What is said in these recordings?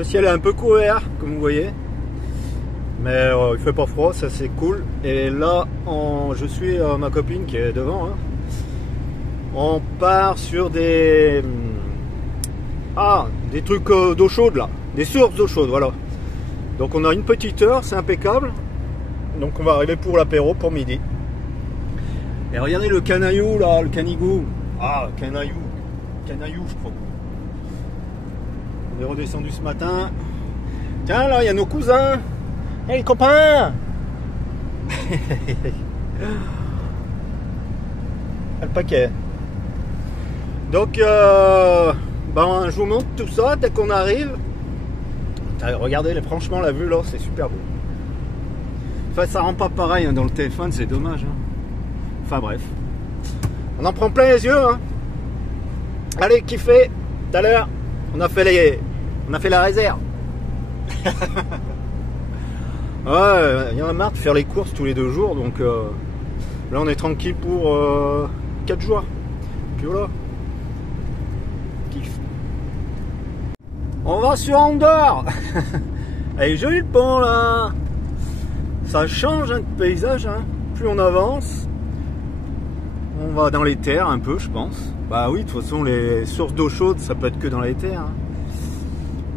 Le ciel est un peu couvert, comme vous voyez. Mais il fait pas froid, ça c'est cool. Et là, je suis ma copine qui est devant. Hein. On part sur des trucs d'eau chaude là, des sources d'eau chaude, voilà. Donc on a une petite heure, c'est impeccable. Donc on va arriver pour l'apéro pour midi. Et regardez le canaillou là, le canigou. Ah, canaillou, je crois. On est redescendu ce matin. Tiens là, il y a nos cousins. Hey les copains. Le paquet. Donc je vous montre tout ça dès qu'on arrive. Regardez, franchement la vue là, c'est super beau. Enfin ça rend pas pareil hein, dans le téléphone, c'est dommage. Hein. Enfin bref. On en prend plein les yeux. Hein. Allez, kiffez. Tout à l'heure, on a fait la réserve. Ouais, il y en a marre de faire les courses tous les 2 jours, donc là on est tranquille pour 4 jours. Puis voilà. Kiff. On va sur Andorre. Elle est jolie le pont là. Ça change hein, de paysage. Hein. Plus on avance, on va dans les terres un peu, je pense. Bah oui, de toute façon les sources d'eau chaude, ça peut être que dans les terres. Hein.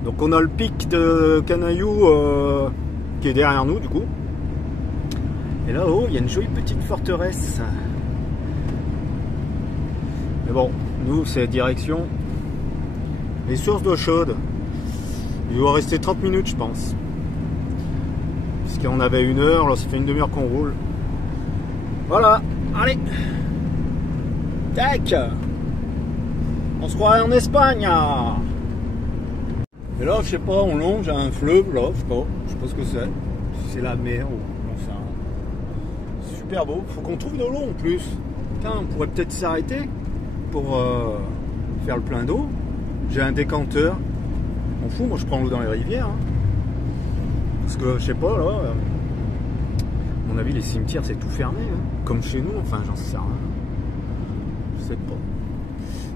Donc on a le pic de Canaillou qui est derrière nous du coup. Et là-haut, il y a une jolie petite forteresse. Mais bon, nous c'est direction les sources d'eau chaude. Il doit rester 30 minutes je pense. Puisqu'on avait 1 heure, là ça fait une demi-heure qu'on roule. Voilà, allez. Tac. On se croirait en Espagne. Et là, je sais pas, on longe un fleuve, là, je sais pas ce que c'est. Si c'est la mer ou non, c'est super beau. Faut qu'on trouve de l'eau en plus. Putain, on pourrait peut-être s'arrêter pour faire le plein d'eau. J'ai un décanteur. On fout, moi je prends l'eau dans les rivières. Hein. Parce que, je sais pas, là, à mon avis, les cimetières, c'est tout fermé. Hein. Comme chez nous, enfin, j'en sais rien. Je sais pas.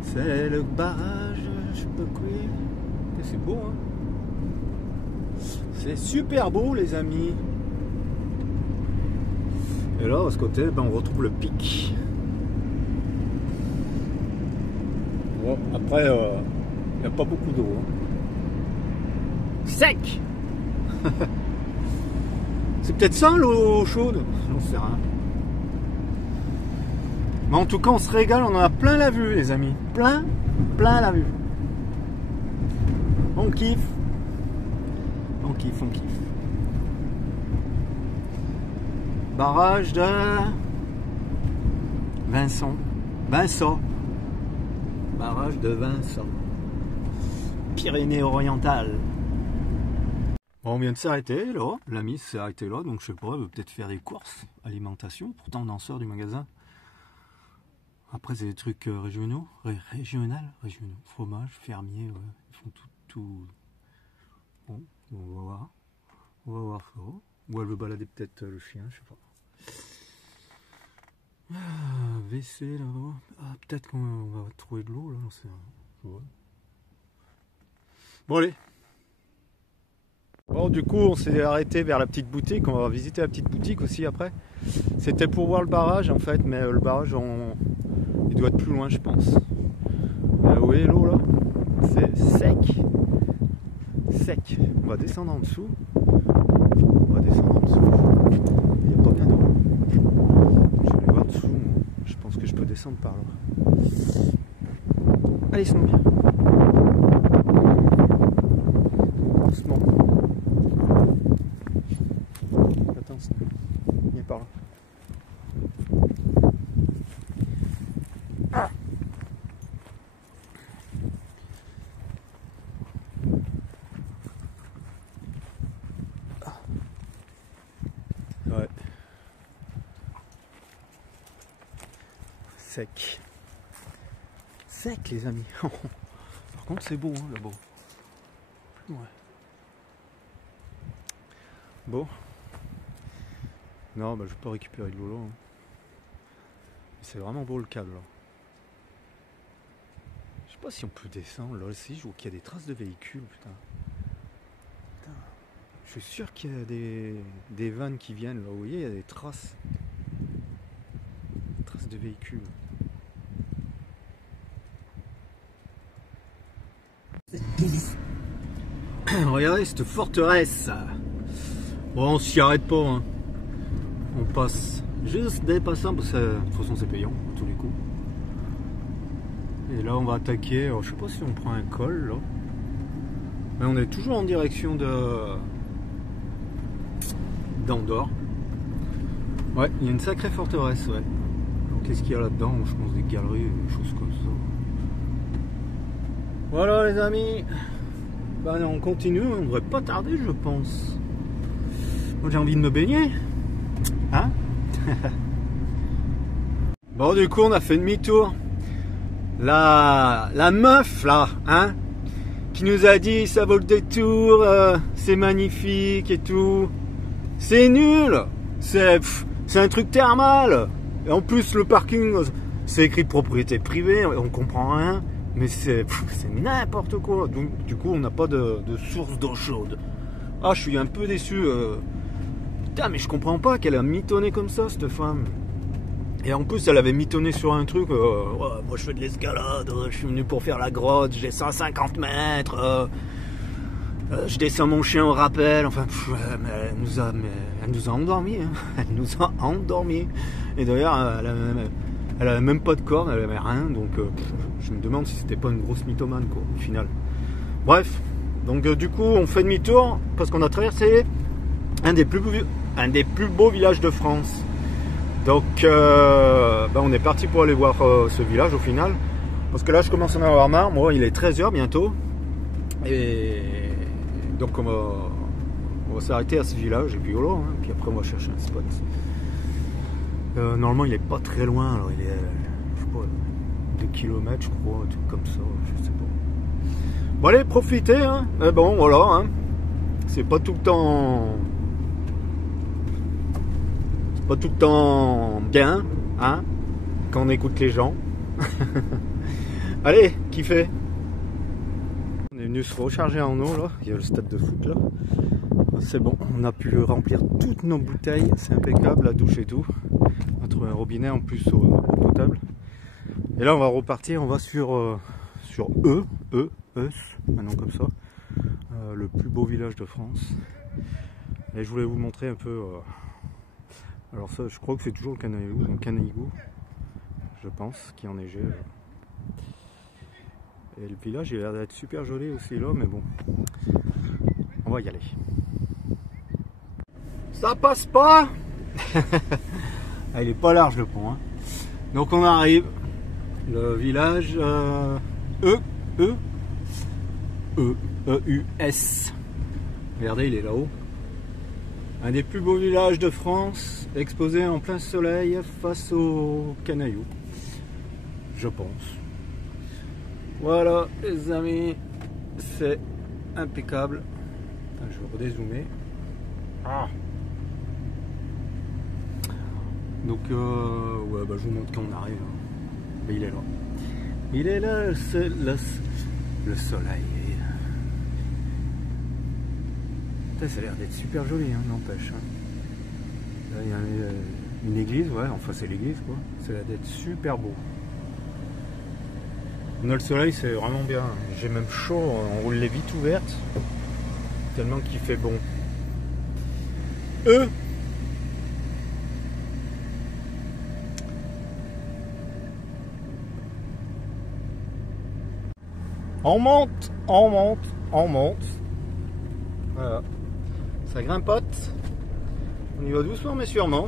C'est le barrage, je sais pas quoi. C'est beau, hein. C'est super beau, les amis. Et là, à ce côté, on retrouve le pic. Bon, après, il n'y a pas beaucoup d'eau. Hein. Sec. C'est peut-être ça l'eau chaude. J'en sais rien. Mais en tout cas, on se régale, on en a plein la vue, les amis. Plein la vue. On kiffe. On kiffe. Barrage de Vincent. Barrage de Vincent. Pyrénées-Orientales. Bon, on vient de s'arrêter là. L'ami s'est arrêté là, donc je sais pas, elle veut peut-être faire des courses, alimentation. Pourtant, on en sort du magasin. Après, c'est des trucs régionaux, fromage, fermier, ouais. Ils font tout. Bon, on va voir. On va voir ça. Ou elle veut balader peut-être le chien, je sais pas. WC là-bas. Ah, peut-être qu'on va trouver de l'eau là, c'est ouais. Bon, allez. Bon, du coup, on s'est arrêté vers la petite boutique. On va visiter la petite boutique aussi après. C'était pour voir le barrage en fait, mais le barrage, il doit être plus loin, je pense. Vous voyez l'eau là? C'est sec. On va descendre en dessous. Il n'y a pas bien d'eau. Je vais aller voir dessous. Je pense que je peux descendre par là. Allez, sinon bien. Doucement. Attends, il est par là. Ah. Ouais. Sec les amis. Par contre c'est beau hein, là-bas. Ouais. Bon. Non, je vais pas récupérer de l'eau là. Hein. C'est vraiment beau le câble là. Je sais pas si on peut descendre là aussi, je vois qu'il y a des traces de véhicules, putain. Je suis sûr qu'il y a des vannes qui viennent là. Vous voyez, il y a des traces. Traces de véhicules. Regardez cette forteresse. Bon, on s'y arrête pas. Hein. On passe juste des passants parce que de toute façon c'est payant à tous les coups. Et là on va attaquer. Alors, je sais pas si on prend un col là. Mais on est toujours en direction d'Andorre. Ouais, il y a une sacrée forteresse, ouais. Qu'est-ce qu'il y a là-dedans? Je pense des galeries, des choses comme ça. Voilà les amis. Bah on continue, on devrait pas tarder je pense. Moi j'ai envie de me baigner. Hein? Bon du coup on a fait demi-tour. La meuf là, hein, qui nous a dit ça vaut le détour, c'est magnifique et tout. C'est nul. C'est un truc thermal. Et en plus le parking, c'est écrit propriété privée, on comprend rien. Mais c'est n'importe quoi. Donc du coup on n'a pas de source d'eau chaude. Ah je suis un peu déçu. Putain mais je comprends pas qu'elle a mitonné comme ça cette femme. Et en plus elle avait mitonné sur un truc. Ouais, moi je fais de l'escalade, je suis venu pour faire la grotte, j'ai 150 mètres. Je descends mon chien au rappel. Enfin mais elle nous a endormis. Hein. Elle nous a endormis. Et d'ailleurs elle avait même pas de corne, elle avait rien, donc je me demande si c'était pas une grosse mythomane quoi, au final. Bref, donc du coup on fait demi-tour parce qu'on a traversé un des plus beaux villages de France. Donc on est parti pour aller voir ce village au final, parce que là je commence à en avoir marre, moi il est 13 h bientôt, et donc on va s'arrêter à ce village, et puis voilà, hein, puis après on va chercher un spot. Normalement il est pas très loin, alors il est je sais pas, 2 km je crois, un truc comme ça, je sais pas. Bon allez profitez hein. Bon voilà hein. C'est pas tout le temps bien hein, quand on écoute les gens. Allez kiffez. On est venu se recharger en eau là, il y a le stade de foot là. C'est bon, on a pu remplir toutes nos bouteilles, c'est impeccable, la douche et tout. On a trouvé un robinet en plus potable. Et là on va repartir, on va sur maintenant comme ça, le plus beau village de France. Et je voulais vous montrer un peu, alors ça je crois que c'est toujours le Canigou, je pense, qui est enneigé. Et le village il a l'air d'être super joli aussi là, mais bon, on va y aller. Ça passe pas. Ah, il est pas large le pont hein. Donc on arrive, le village E-U-S. Regardez, il est là-haut. Un des plus beaux villages de France, exposé en plein soleil face au Canaillou, je pense. Voilà les amis, c'est impeccable. Je vais redézoomer. Ah. Donc ouais, bah, je vous montre quand on arrive. Mais il est là. Il est là, c'est le soleil. Putain, ça a l'air d'être super joli, hein, n'empêche. Hein. Là, il y a une église, ouais, enfin c'est l'église quoi. Ça a l'air d'être super beau. On a le soleil, c'est vraiment bien. J'ai même chaud, on roule les vitres ouvertes. Tellement qu'il fait bon. On monte, on monte, on monte. Voilà. Ça grimpote. On y va doucement mais sûrement.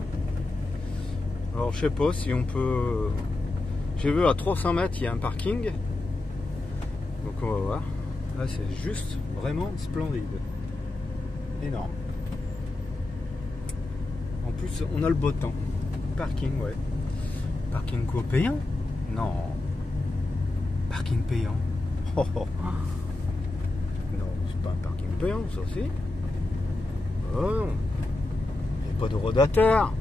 Alors je sais pas si on peut... J'ai vu à 300 mètres il y a un parking. Donc on va voir. Là c'est juste vraiment splendide. Énorme. En plus on a le beau temps. Parking ouais. Parking quoi, payant? Non. Parking payant. Oh, oh. Non, c'est pas un parking payant, ça aussi. Oh, il n'y a pas de rodateur.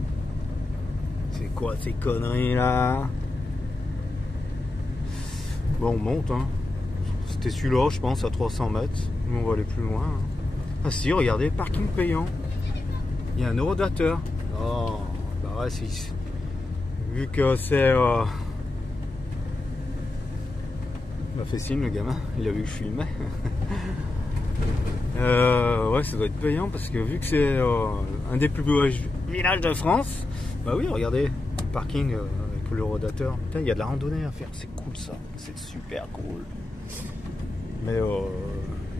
C'est quoi ces conneries là? Bon, on monte. Hein. C'était celui-là, je pense, à 300 mètres. Nous, on va aller plus loin. Hein. Ah si, regardez, parking payant. Il y a un eurodateur. Oh, bah ouais, si. Vu que c'est... Il m'a fait signe le gamin, il a vu que je filmais. Ouais, ça doit être payant parce que vu que c'est un des plus beaux villages de France, bah oui, regardez, parking avec l'eurodateur. Putain, il y a de la randonnée à faire, c'est cool ça, c'est super cool. Mais moi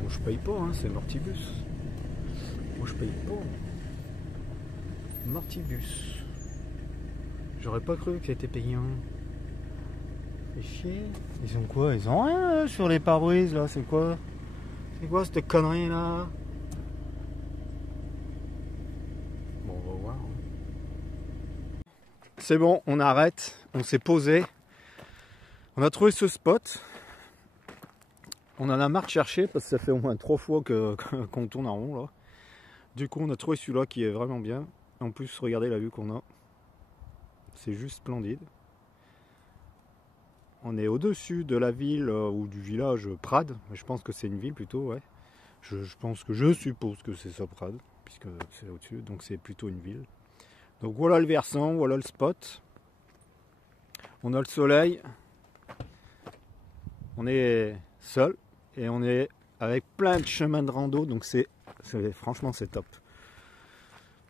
je paye pas, hein, c'est Mortibus. Moi je paye pas. Mortibus. J'aurais pas cru que c'était payant. C'est chier. Ils ont quoi? Ils ont rien sur les pare-brises là, c'est quoi? C'est quoi cette connerie là? Bon, on va voir. C'est bon, on arrête, on s'est posé. On a trouvé ce spot. On en a marre de chercher parce que ça fait au moins 3 fois qu'on tourne en rond là. Du coup, on a trouvé celui-là qui est vraiment bien. En plus, regardez la vue qu'on a. C'est juste splendide. On est au-dessus de la ville ou du village Prades. Je pense que c'est une ville plutôt, ouais. Je suppose que c'est ça Prades, puisque c'est au-dessus, donc c'est plutôt une ville. Donc voilà le versant, voilà le spot. On a le soleil. On est seul et on est avec plein de chemins de rando, donc franchement c'est top.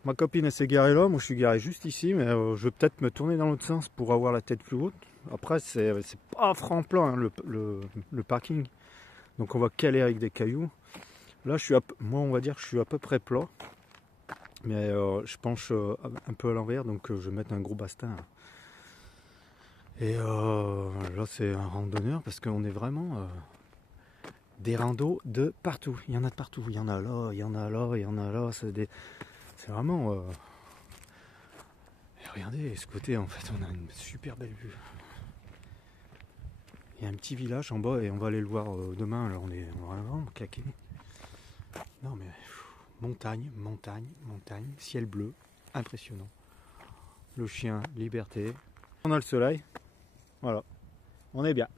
Ma copine elle s'est garée là, moi je suis garé juste ici, mais je vais peut-être me tourner dans l'autre sens pour avoir la tête plus haute. Après c'est pas franc-plan hein, le parking, donc on va caler avec des cailloux. Là moi on va dire que je suis à peu près plat, mais je penche un peu à l'envers, donc je vais mettre un gros bastin. Et là c'est un randonneur parce qu'on est vraiment des randos de partout. Il y en a de partout, il y en a là, il y en a là, il y en a là. C'est vraiment... Et regardez, ce côté en fait on a une super belle vue. Il y a un petit village en bas et on va aller le voir demain. Alors on est vraiment claqué. Non mais montagne, montagne, montagne, ciel bleu, impressionnant. Le chien, liberté. On a le soleil. Voilà, on est bien.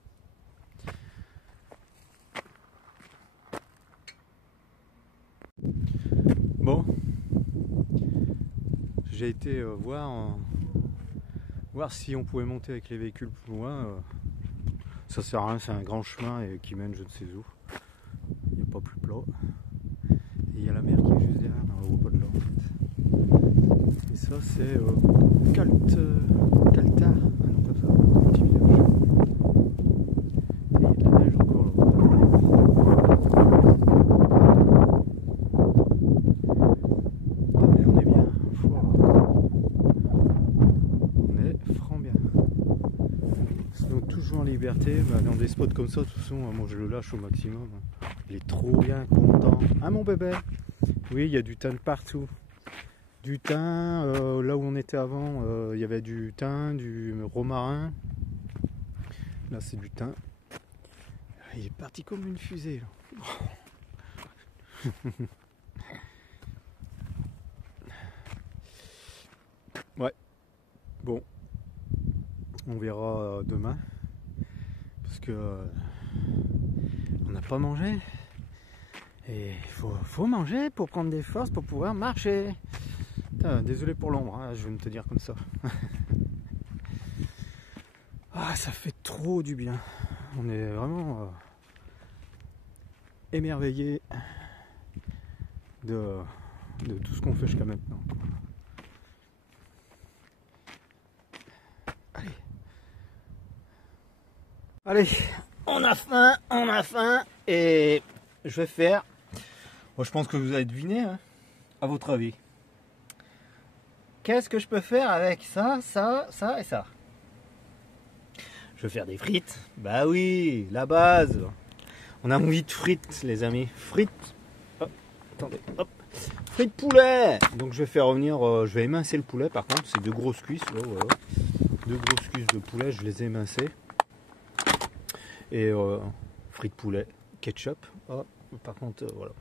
Bon, j'ai été voir si on pouvait monter avec les véhicules plus loin. Ça sert à rien, c'est un grand chemin et qui mène je ne sais où. Il n'y a pas plus plat. Et il y a la mer qui est juste derrière, on ne voit pas de là en fait. Et ça c'est Caltar, un nom comme ça, un petit village. Et il y a de la neige encore là. Ah mais on est bien, on est franc bien. Sinon toujours en liberté, bah, dans des spots comme ça, de toute façon moi je le lâche au maximum. Il est trop bien content. Ah mon bébé. Oui, il y a du thym partout. Du thym, là où on était avant, il y avait du thym, du romarin. Là c'est du thym. Il est parti comme une fusée là. Ouais. Bon. On verra demain. Parce que on n'a pas mangé. Et il faut manger pour prendre des forces pour pouvoir marcher. Putain, désolé pour l'ombre, hein, je vais me te dire comme ça. Ah, ça fait trop du bien. On est vraiment émerveillé de tout ce qu'on fait jusqu'à maintenant. Allez, on a faim et je vais faire. Bon, je pense que vous avez deviné, hein, à votre avis. Qu'est-ce que je peux faire avec ça et ça? Je vais faire des frites. Bah oui, la base. On a envie de frites, les amis. Frites. Hop, attendez, hop. Frites poulet. Donc je vais faire revenir, je vais émincer le poulet par contre. C'est 2 grosses cuisses. Là, voilà. 2 grosses cuisses de poulet, je les ai émincées. Et frites poulet, ketchup. Oh, par contre, voilà.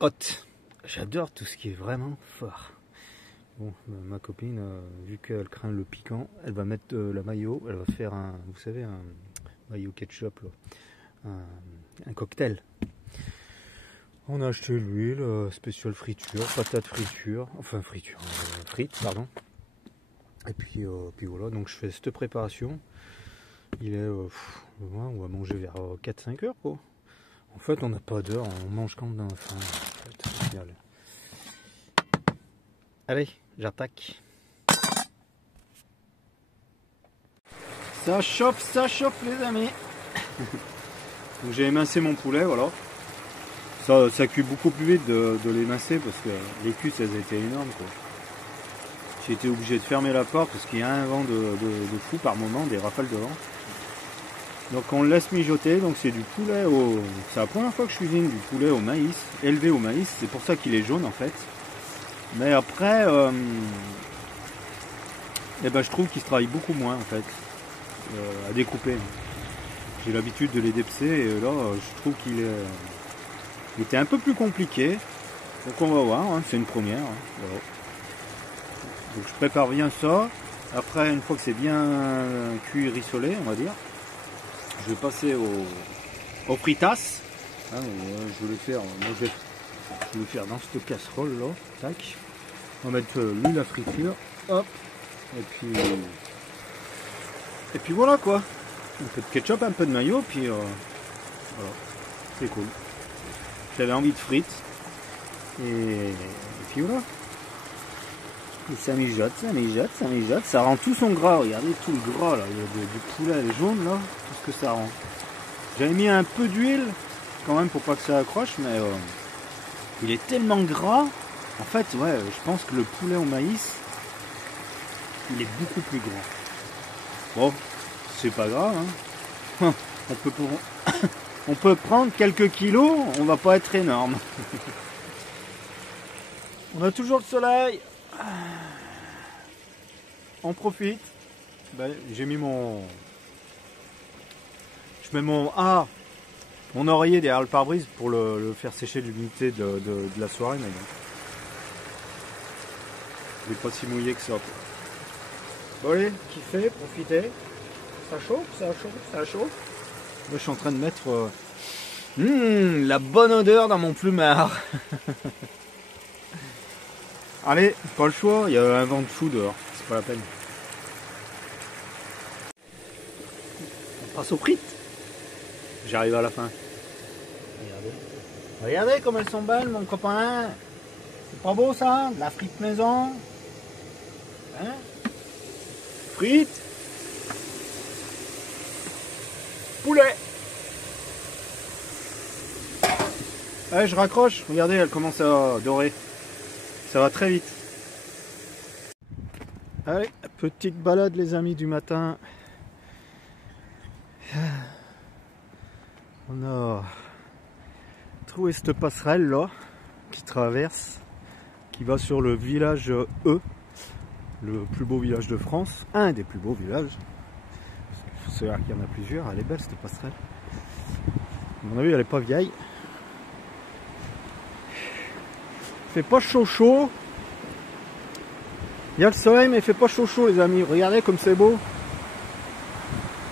Hot. J'adore tout ce qui est vraiment fort. Bon, ma copine, vu qu'elle craint le piquant, elle va mettre la mayo. Elle va faire vous savez, un mayo ketchup, là. Un cocktail. On a acheté l'huile, spécial friture, patates friture, enfin friture, frites pardon. Et puis voilà, donc je fais cette préparation. Il est, on va manger vers 4-5 heures quoi. En fait on n'a pas d'heure, on mange quand on a faim. En fait. Allez, j'attaque. Ça chauffe les amis. Donc j'ai émincé mon poulet, voilà. Ça cuit beaucoup plus vite de l'émincer parce que les cuisses elles étaient énormes quoi. J'ai été obligé de fermer la porte parce qu'il y a un vent de fou par moment, des rafales de vent. Donc on le laisse mijoter, donc c'est du poulet au... C'est la première fois que je cuisine du poulet au maïs, élevé au maïs, c'est pour ça qu'il est jaune en fait. Mais après, eh ben, je trouve qu'il se travaille beaucoup moins en fait, à découper. J'ai l'habitude de les dépecer et là je trouve qu'il était un peu plus compliqué. Donc on va voir, hein, c'est une première. Hein, voilà. Donc je prépare bien ça. Après, une fois que c'est bien cuit, rissolé, on va dire, je vais passer au fritas. Hein, je vais le faire, moi, je vais le faire dans cette casserole là. Tac. On va mettre l'huile à friture. Hop. Et puis voilà quoi. Un peu de ketchup, un peu de mayo, puis voilà. C'est cool. J'avais envie de frites. Et puis voilà. Et ça mijote, ça mijote, ça mijote. Ça rend tout son gras. Regardez tout le gras là, du poulet jaune là. Tout ce que ça rend. J'avais mis un peu d'huile quand même pour pas que ça accroche, mais il est tellement gras. En fait, ouais, je pense que le poulet au maïs, il est beaucoup plus gras. Bon, c'est pas grave. Hein. On peut prendre quelques kilos, on va pas être énorme. On a toujours le soleil. On profite. Ben, j'ai mis mon... Je mets mon oreiller derrière le pare-brise pour le faire sécher l'humidité de la soirée. Mais bon. Il n'est pas si mouillé que ça. Bon allez, kiffez, profitez. Ça chauffe, ça chauffe, ça chauffe. Là je suis en train de mettre la bonne odeur dans mon plumard. Allez, pas le choix, il y a un vent de fou dehors, c'est pas la peine. On passe aux frites. J'arrive à la fin. Regardez comme elles sont belles mon copain. C'est pas beau ça? De la frite maison. Hein? Frites. Poulet. Allez, je raccroche. Regardez, elle commence à dorer. Ça va très vite. Allez, petite balade les amis du matin. On a trouvé cette passerelle là qui traverse, qui va sur le village E, le plus beau village de France, un des plus beaux villages. Il faut savoir qu'il y en a plusieurs, elle est belle cette passerelle. À mon avis elle est pas vieille. Il fait pas chaud. Il y a le soleil mais il fait pas chaud les amis. Regardez comme c'est beau.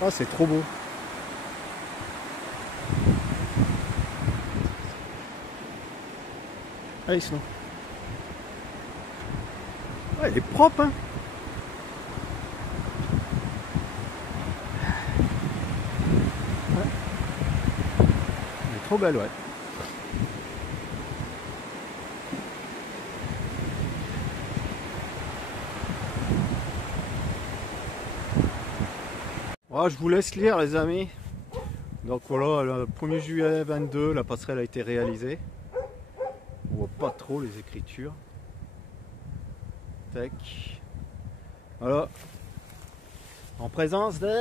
Ah c'est trop beau. Allez sinon. Ouais, elle est propre hein. Ouais. Elle est trop belle ouais. Oh, je vous laisse lire les amis. Donc voilà, le 1er juillet 22, la passerelle a été réalisée. On voit pas trop les écritures. Tac. Voilà. En présence de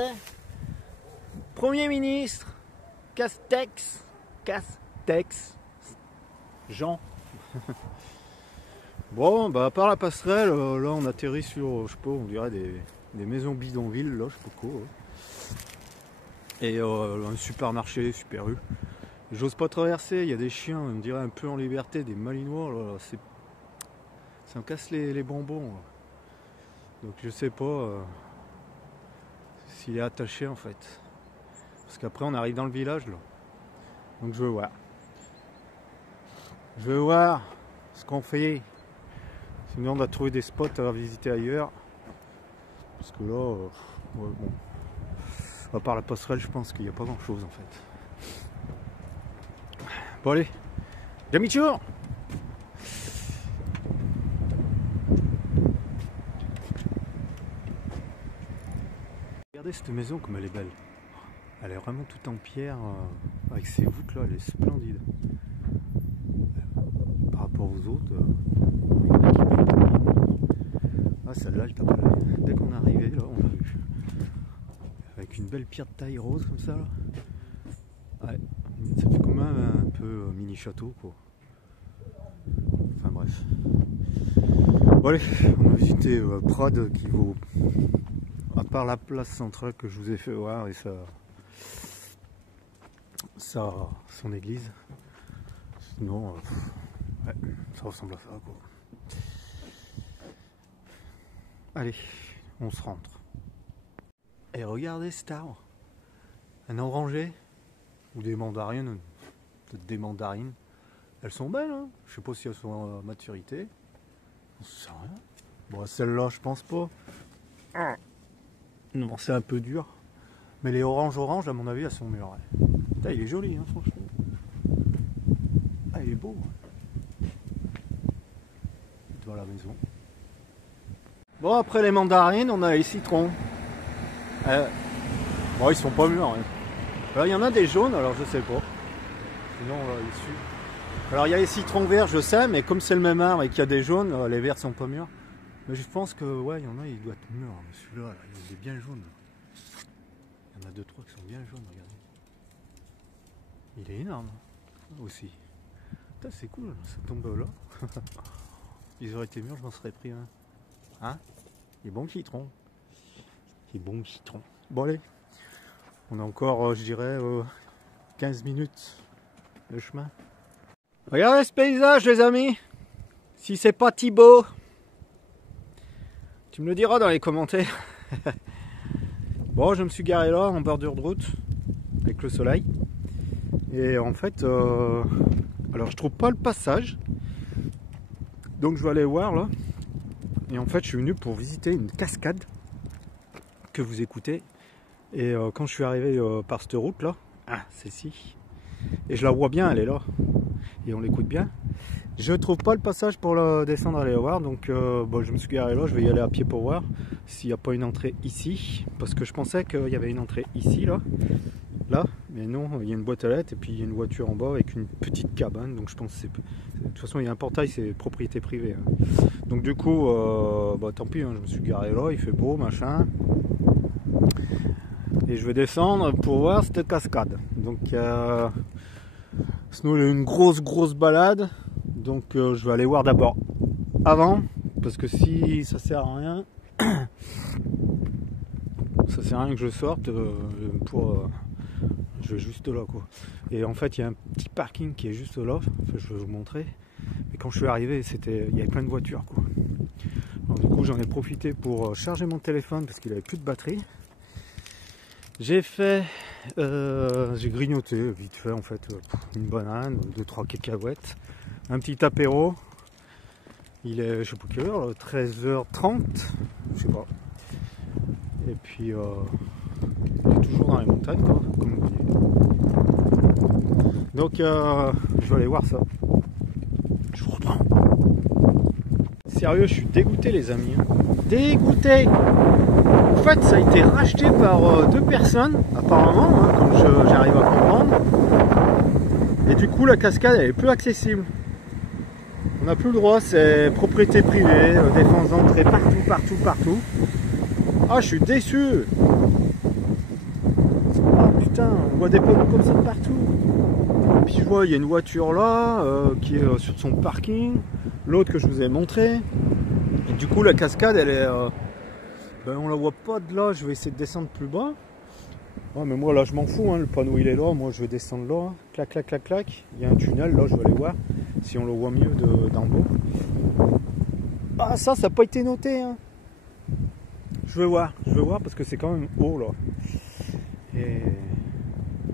Premier ministre Castex. Jean. Bon, bah à part la passerelle, là on atterrit sur, je sais pas, on dirait des maisons bidonvilles, là, je sais pas quoi. Ouais. Et un supermarché, super rue. J'ose pas traverser, il y a des chiens, on dirait un peu en liberté, des malinois, là, ça me casse les bonbons. Là. Donc je sais pas s'il est attaché en fait. Parce qu'après on arrive dans le village là. Donc je veux voir. Je vais voir ce qu'on fait. Sinon on va trouver des spots à visiter ailleurs. Parce que là, ouais, bon. À part la passerelle, je pense qu'il n'y a pas grand chose en fait. Bon allez, demi-tour. Regardez cette maison comme elle est belle. Elle est vraiment toute en pierre, avec ses voûtes là, elle est splendide. Par rapport aux autres, ah celle-là elle tape à l'œil. Dès qu'on est arrivé là, on l'a vu. Avec une belle pierre de taille rose comme ça là. Ouais, ça fait quand même un peu mini château quoi. Enfin bref. Bon allez, on a visité Prades qui vaut, à part la place centrale que je vous ai fait voir et son église. Sinon, ouais, ça ressemble à ça quoi. Allez, on se rentre. Et regardez cet arbre. Un oranger ou des mandarines, peut-être des mandarines. Elles sont belles, hein. Je sais pas si elles sont à maturité. On sait rien. Bon, celle-là, je pense pas. Non, c'est un peu dur. Mais les oranges, à mon avis, elles sont mûres. Ouais. Putain, il est joli, hein, franchement. Ah, il est beau. Devant la maison. Bon, après les mandarines, on a les citrons. Bon, ils sont pas mûrs. Hein. Alors, il y en a des jaunes, alors je sais pas. Sinon, là, ici. Alors, il y a les citrons verts, je sais, mais comme c'est le même arbre et qu'il y a des jaunes, les verts sont pas mûrs. Mais je pense que, ouais, il y en a, il doit être mûr. Celui-là, là, il est bien jaune. Il y en a 2-3 qui sont bien jaunes, regardez. Il est énorme, aussi. C'est cool, ça tombe là. Ils auraient été mûrs, je m'en serais pris un. Hein? Il est bon le citron. Il est bon le citron. Bon, allez. On a encore, je dirais, 15 minutes de chemin. Regardez ce paysage, les amis. Si c'est pas Thibaut, tu me le diras dans les commentaires. Bon, je me suis garé là, en bordure de route, avec le soleil. Et en fait, alors je trouve pas le passage. Donc je vais aller voir là. Et en fait, je suis venu pour visiter une cascade que vous écoutez. Et quand je suis arrivé par cette route là, celle-ci, et je la vois bien, elle est là. Et on l'écoute bien. Je trouve pas le passage pour la descendre aller la voir, donc bon, je me suis garé là, je vais y aller à pied pour voir s'il n'y a pas une entrée ici, parce que je pensais qu'il y avait une entrée ici, là, mais non, il y a une boîte à lettres et puis il y a une voiture en bas avec une petite cabane, donc je pense que c'est... De toute façon il y a un portail, c'est propriété privée. Hein. Donc du coup, bah, tant pis, hein, je me suis garé là, il fait beau, machin. Et je vais descendre pour voir cette cascade. Donc sinon il y a une grosse balade. Donc je vais aller voir d'abord avant, parce que si ça sert à rien, ça sert à rien que je sorte je vais juste là quoi. Et en fait il y a un petit parking qui est juste là, enfin, je vais vous montrer. Mais quand je suis arrivé, il y avait plein de voitures quoi. Alors, du coup j'en ai profité pour charger mon téléphone parce qu'il avait plus de batterie. J'ai grignoté vite fait en fait une banane, 2-3 cacahuètes. Un petit apéro, il est, je sais pas quelle heure, 13h30, je sais pas. Et puis, il est toujours dans les montagnes, quoi, comme vous voyez. Donc, je vais aller voir ça. Je vous reprends. Sérieux, je suis dégoûté, les amis. Dégoûté. En fait, ça a été racheté par 2 personnes, apparemment, hein, comme j'arrive à comprendre. Et du coup, la cascade, elle est plus accessible. On n'a plus le droit, c'est propriété privée, défense d'entrée partout. Ah, je suis déçu. Ah putain, on voit des panneaux comme ça de partout. Puis je vois, il y a une voiture là, qui est sur son parking. L'autre que je vous ai montré. Et du coup, la cascade, elle est... ben, on la voit pas de là, je vais essayer de descendre plus bas. Ah, mais moi là, je m'en fous, hein, le panneau il est là, moi je vais descendre là. Clac. Il y a un tunnel là, je vais aller voir. Si on le voit mieux d'en bas. Ah ça n'a pas été noté hein. Je vais voir parce que c'est quand même haut là. Et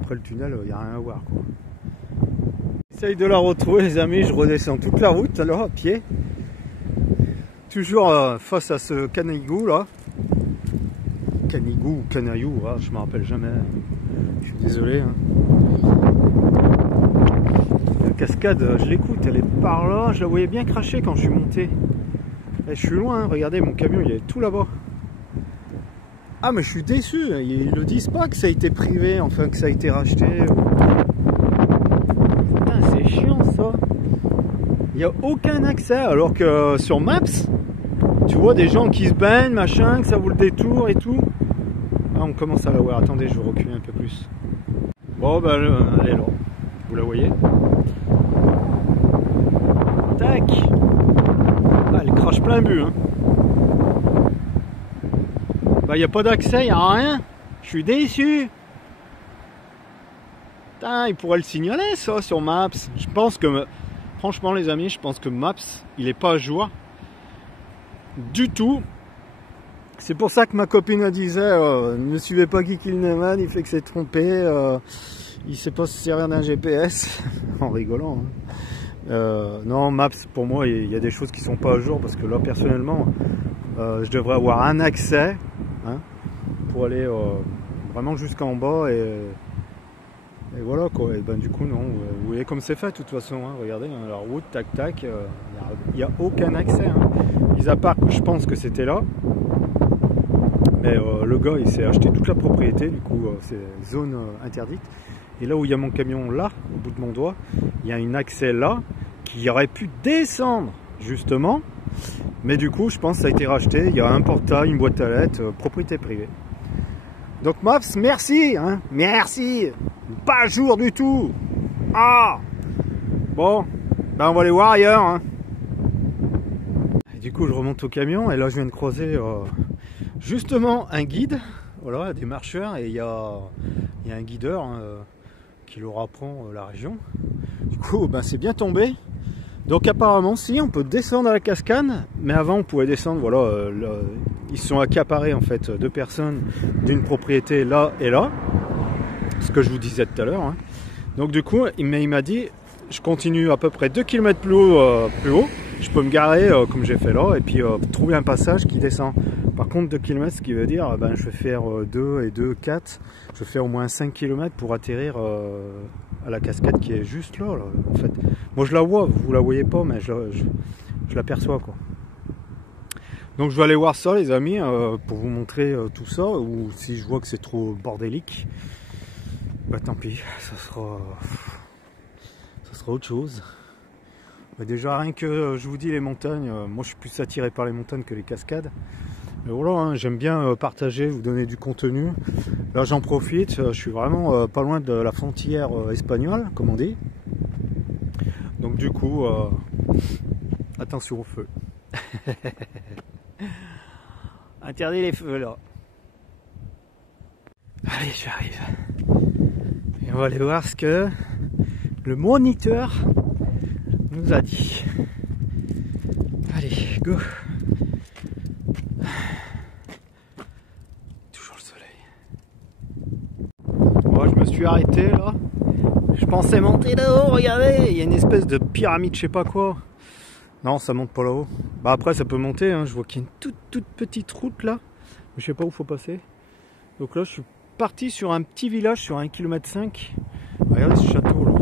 après le tunnel, il n'y a rien à voir quoi. J'essaye de la retrouver les amis, je redescends toute la route alors à pied. Toujours face à ce canigou là. Canigou ou canaillou, ah, je me rappelle jamais. Je suis désolé. Hein. La cascade, je l'écoute, elle est par là. Je la voyais bien cracher quand je suis monté. Et je suis loin, hein. Regardez mon camion, il est tout là-bas. Ah mais je suis déçu, ils ne disent pas que ça a été privé, enfin que ça a été racheté. Putain, c'est chiant ça. Il n'y a aucun accès, alors que sur Maps, tu vois des gens qui se baignent, machin, que ça vaut le détour et tout. Ah, on commence à la voir. Attendez, je vais reculer un peu plus. Bon, bah, elle est là. Vous la voyez? Tac! Ah, elle crache plein but, hein. Bah, il n'y a pas d'accès, il n'y a rien. Je suis déçu. Putain, il pourrait le signaler, ça, sur Maps. Je pense que, franchement, les amis, je pense que Maps, il n'est pas à jour. Du tout. C'est pour ça que ma copine me disait ne suivez pas Geeky Neumann, il fait que c'est trompé, il sait pas se servir d'un GPS en rigolant. Hein. Non, Maps pour moi il y a des choses qui sont pas à jour parce que là personnellement je devrais avoir un accès hein, pour aller vraiment jusqu'en bas et voilà quoi. Et ben du coup non, vous voyez comme c'est fait de toute façon. Hein. Regardez hein, la route, tac tac, il n'y a aucun accès. Hein. Mis à part que je pense que c'était là. Mais le gars il s'est acheté toute la propriété, du coup c'est zone interdite. Et là où il y a mon camion là, au bout de mon doigt, il y a un accès là qui aurait pu descendre justement. Mais du coup je pense que ça a été racheté, il y a un portail, une boîte à lettres, propriété privée. Donc Maps, merci, hein, merci, pas à jour du tout. Ah bon, ben on va aller voir ailleurs. Hein. Et du coup je remonte au camion et là je viens de croiser justement un guide, voilà, des marcheurs, et il y a un guideur hein, qui leur apprend la région. Du coup ben, c'est bien tombé. Donc apparemment si on peut descendre à la cascade, mais avant on pouvait descendre, voilà, ils se sont accaparés en fait deux personnes d'une propriété là et là, ce que je vous disais tout à l'heure. Hein. Donc du coup il m'a dit je continue à peu près 2 km plus haut, je peux me garer comme j'ai fait là et puis trouver un passage qui descend. Par contre 2 km, ce qui veut dire ben, je vais faire 2 et 2, 4, je vais faire au moins 5 km pour atterrir à la cascade qui est juste là, en fait. Moi je la vois, vous la voyez pas mais je l'aperçois quoi. Donc je vais aller voir ça les amis pour vous montrer tout ça, ou si je vois que c'est trop bordélique, bah tant pis, ça sera autre chose. Mais déjà rien que je vous dis les montagnes, moi je suis plus attiré par les montagnes que les cascades. Mais voilà, hein, j'aime bien partager, vous donner du contenu. Là j'en profite, je suis vraiment pas loin de la frontière espagnole, comme on dit. Donc du coup, attention au feu. Interdit les feux là. Allez, j'arrive. Et on va aller voir ce que le moniteur nous a dit. Allez, go. Toujours le soleil. Moi, je me suis arrêté là. Je pensais monter là-haut, regardez, il y a une espèce de pyramide, je sais pas quoi. Non, ça monte pas là-haut. Bah après, ça peut monter, hein. Je vois qu'il y a une toute petite route là. Mais je sais pas où faut passer. Donc là, je suis parti sur un petit village sur 1,5 km. Regardez ce château là.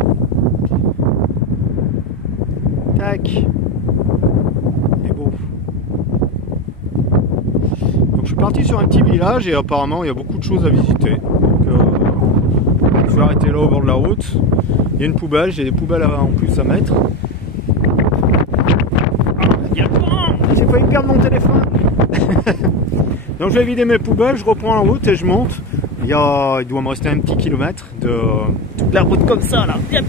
Tac. Il est beau. Donc je suis parti sur un petit village et apparemment il y a beaucoup de choses à visiter. Donc je vais arrêter là au bord de la route. Il y a une poubelle, j'ai des poubelles en plus à mettre. J'ai failli perdre mon téléphone. Donc je vais vider mes poubelles, je reprends la route et je monte. Il doit me rester un petit kilomètre de toute la route comme ça là. Bien.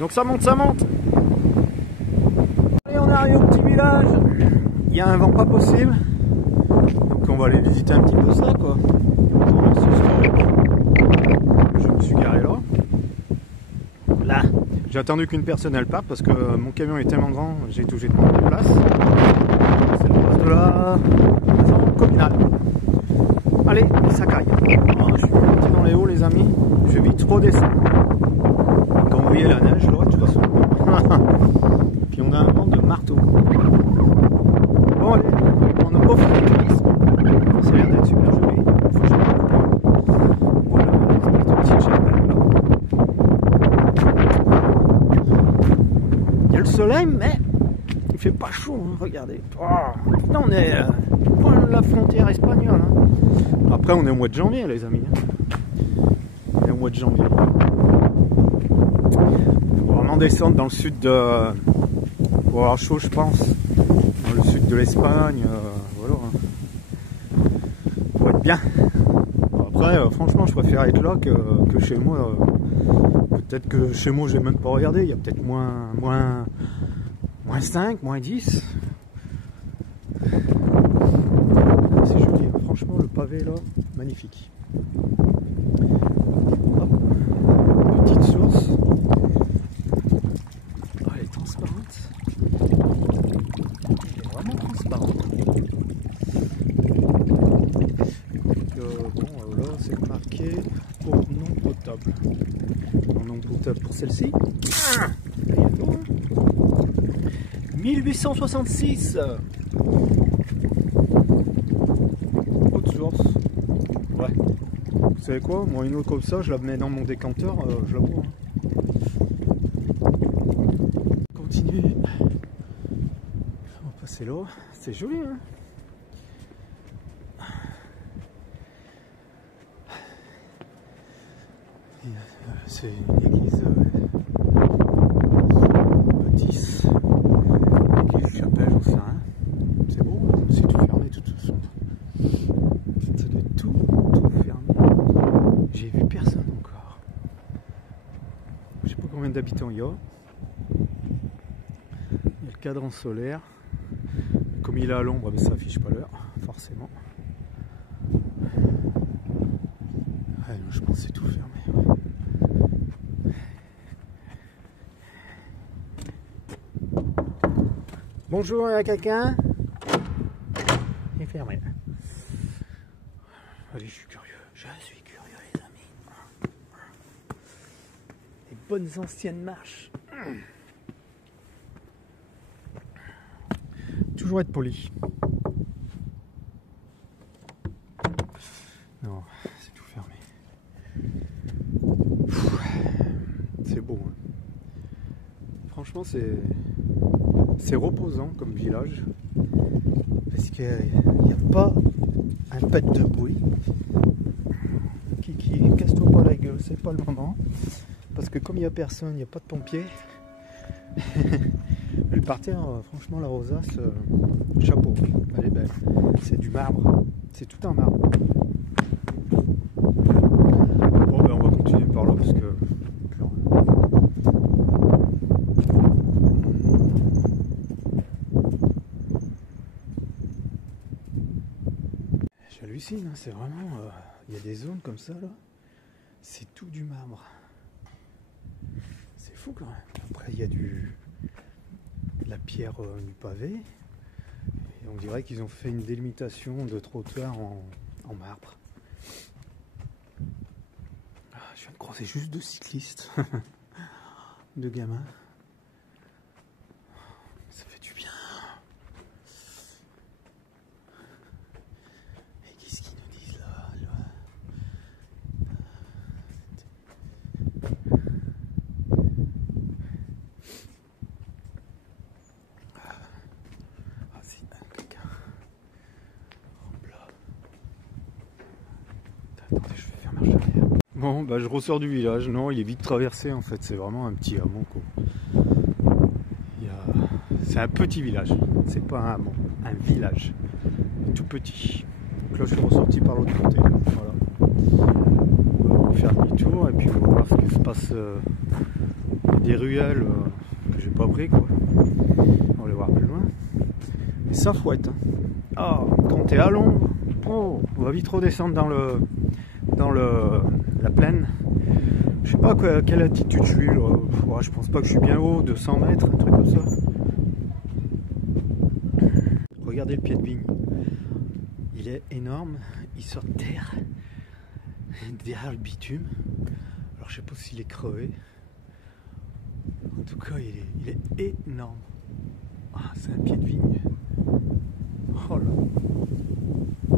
Donc ça monte. Et on arrive au petit village. Il y a un vent pas possible. Donc on va aller visiter un petit peu ça quoi. Je me suis garé là. Là. J'ai attendu qu'une personne elle parte parce que mon camion est tellement grand, j'ai été obligé de prendre de place. C'est la place de la maison communale. Allez, ça caille. Oh, je suis monté dans les hauts les amis, je vais vite redescendre. Donc voyez la neige là, de toute façon. Puis on a un vent de marteau. Bon allez, on offre le tourisme. Ça a l'air d'être super joli. Faut que je me coupe. Voilà, une espèce de petite chapelle là. Il y a le soleil, mais il fait pas chaud, hein, regardez. Oh, là on est loin de la frontière espagnole. Hein. Après on est au mois de janvier les amis. Hein. On est au mois de janvier. Faut vraiment descendre dans le sud de... Pour avoir chaud je pense. Dans le sud de l'Espagne. Voilà. Hein. Pour être bien. Après franchement je préfère être là que chez moi. Peut-être que chez moi j'ai même pas regardé. Il y a peut-être moins 5, moins 10. C'est joli, franchement le pavé là, magnifique. Hop. Petite source. Oh, elle est transparente. Elle est vraiment transparente. Donc, bon, là c'est marqué eau non potable. Non potable pour celle-ci. 1866. Haute source. Ouais. Vous savez quoi? Moi une eau comme ça, je la mets dans mon décanteur, je la bois. Continuez. On va passer là. C'est joli hein. C'est une église baptiste. Église chapelle, j'en sais rien. C'est beau, hein, c'est tout fermé de toute façon. Ça doit être tout fermé. J'ai vu personne encore. Je sais pas combien d'habitants il y a. Il y a le cadran solaire. Comme il est à l'ombre, ça affiche pas l'heure, forcément. Ouais, je pense que c'est tout fermé. Ouais. Bonjour, il y a quelqu'un? Il est fermé. Allez, je suis curieux les amis. Les bonnes anciennes marches. Toujours être poli. Non, c'est tout fermé. C'est beau. Hein. Franchement, c'est reposant comme village. Parce qu'il n'y a pas un pet de bruit. Kiki, casse-toi pas la gueule, c'est pas le moment. Parce que comme il n'y a personne, il n'y a pas de pompiers. Le parterre, franchement, la rosace, chapeau, elle est belle. C'est du marbre, c'est tout un marbre. Bon, ben on va continuer par là parce que. J'hallucine, hein, c'est vraiment. Il y a des zones comme ça là, c'est tout du marbre. C'est fou quand même. Après, il y a de la pierre du pavé. Et on dirait qu'ils ont fait une délimitation de trottoir en marbre. Ah, je viens de croiser juste 2 cyclistes. 2 gamins. Ça fait du bien. Et qu'est-ce qu'ils nous disent là? Attendez, je vais faire marche arrière. Bon, bah je ressors du village. Non, il est vite traversé en fait. C'est vraiment un petit hameau quoi. C'est un petit village. C'est pas un hameau, un village. Tout petit. Donc là, je suis ressorti par l'autre côté. Voilà. On va faire demi-tour et puis on va voir ce qui se passe. Des ruelles que j'ai pas pris quoi. On va les voir plus loin. Et ça fouette. Ah, quand t'es à l'ombre, oh, on va vite redescendre dans la plaine. Je sais pas à quelle altitude je suis là. Ouais, je pense pas que je suis bien haut, 200 mètres, un truc comme ça. Regardez le pied de vigne. Il est énorme, il sort de terre, derrière le bitume. Alors je sais pas s'il est crevé. En tout cas, il est énorme. Ah, c'est un pied de vigne. Oh là. À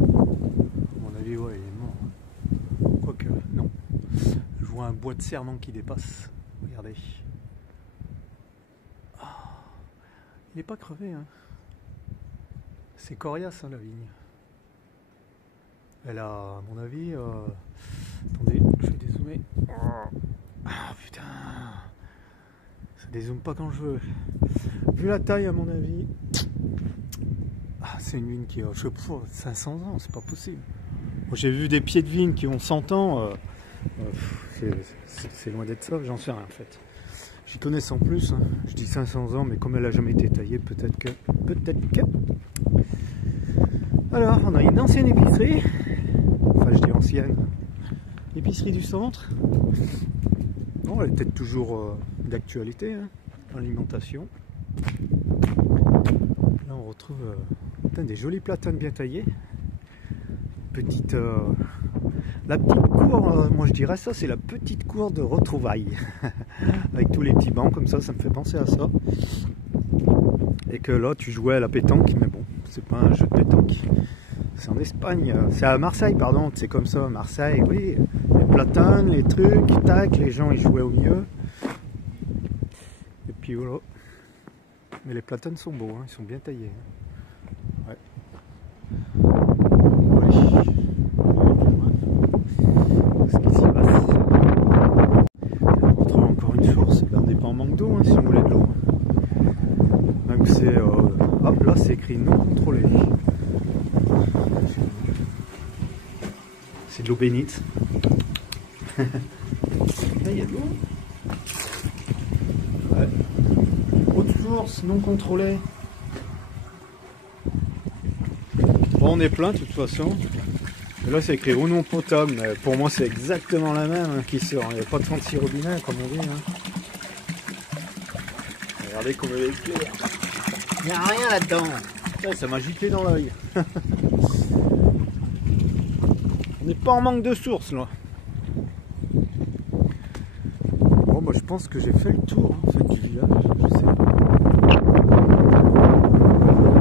mon avis, ouais, il est mort. Quoique, non. Je vois un bois de serment qui dépasse. Regardez. Ah, il n'est pas crevé, hein. C'est coriace, hein, la vigne. Elle a, à mon avis... Attendez, je vais dézoomer. Ah, putain. Ça dézoome pas quand je veux. Vu la taille, à mon avis... Ah, c'est une vigne qui a, je sais pas, 500 ans, c'est pas possible. Moi, j'ai vu des pieds de vigne qui ont 100 ans. C'est loin d'être ça, j'en sais rien en fait. J'y connais sans plus. Hein. Je dis 500 ans, mais comme elle a jamais été taillée, peut-être que. Alors, on a une ancienne épicerie. Enfin, je dis ancienne. Épicerie du centre. Bon, elle est peut-être toujours d'actualité, hein. Alimentation. Là, on retrouve des jolis platanes bien taillés. Petite, la petite cour, moi je dirais ça, c'est la petite cour de retrouvailles. Avec tous les petits bancs comme ça me fait penser à ça. Et que là, tu jouais à la pétanque, mais bon, c'est pas un jeu de pétanque. C'est en Espagne, c'est à Marseille, pardon, c'est comme ça, Marseille, oui. Les platanes, les trucs, tac, les gens ils jouaient au mieux. Et puis voilà. Mais les platanes sont beaux, hein, ils sont bien taillés. Ouais. Ce qui s'y passe. On trouve encore une source. Là, on n'est pas en manque d'eau, hein, si on voulait de l'eau. Même c'est. Hop, là c'est écrit non contrôlé. C'est de l'eau bénite. Là, il y a de l'eau. Ouais. Haute source, non contrôlée. Bon, on est plein de toute façon. Et là, c'est écrit eau non potable, mais pour moi, c'est exactement la même, hein, qui sort. Il n'y a pas de 36 robinets, comme on dit. Hein. Regardez comme elle est claire. Il n'y a rien là-dedans. Ça m'a giclé dans l'œil. On n'est pas en manque de sources, là. Bon, bah, je pense que j'ai fait le tour en fait, du village. Je sais pas.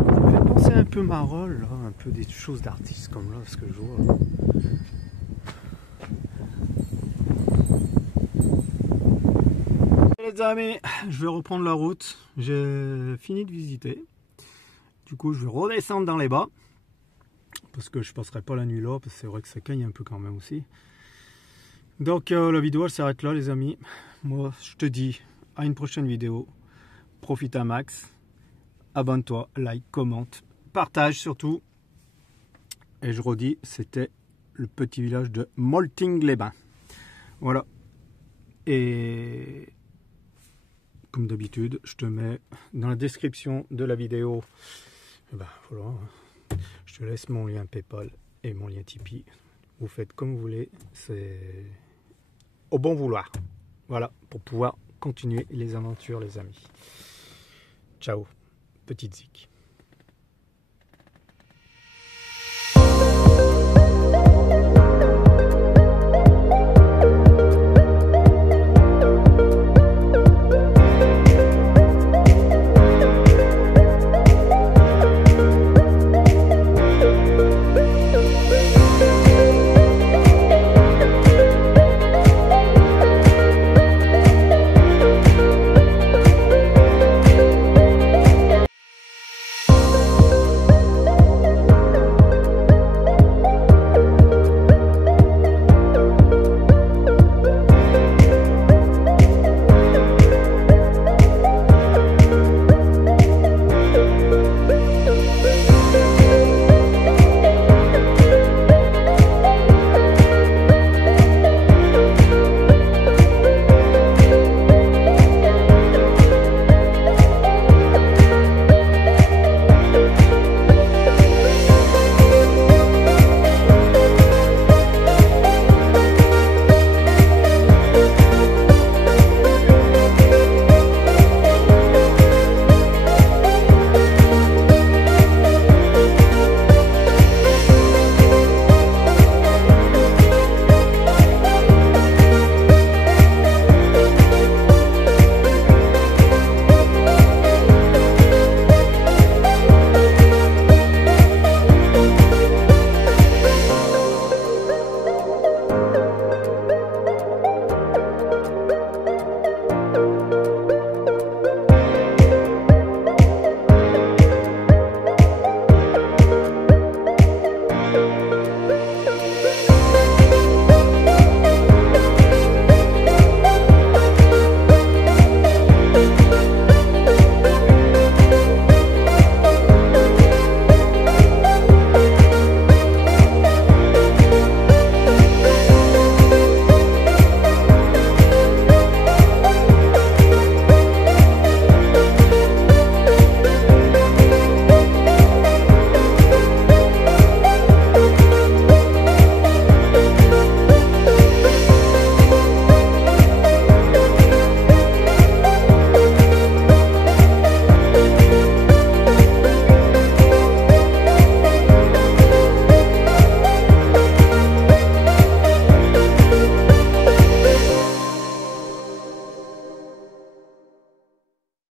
Ça me fait penser un peu Marolles, là, un peu des choses d'artistes comme là, ce que je vois. Les amis, je vais reprendre la route. J'ai fini de visiter. Du coup, je vais redescendre dans les bas. Parce que je passerai pas la nuit là, parce que c'est vrai que ça caille un peu quand même aussi. Donc la vidéo elle s'arrête là les amis. Moi je te dis à une prochaine vidéo. Profite un max. Abonne-toi, like, commente, partage surtout. Et je redis, c'était le petit village de Molting-les-Bains. Voilà. Et comme d'habitude, je te mets dans la description de la vidéo. Et ben voilà. Je te laisse mon lien PayPal et mon lien Tipeee. Vous faites comme vous voulez, c'est au bon vouloir. Voilà, pour pouvoir continuer les aventures, les amis. Ciao, petite zik.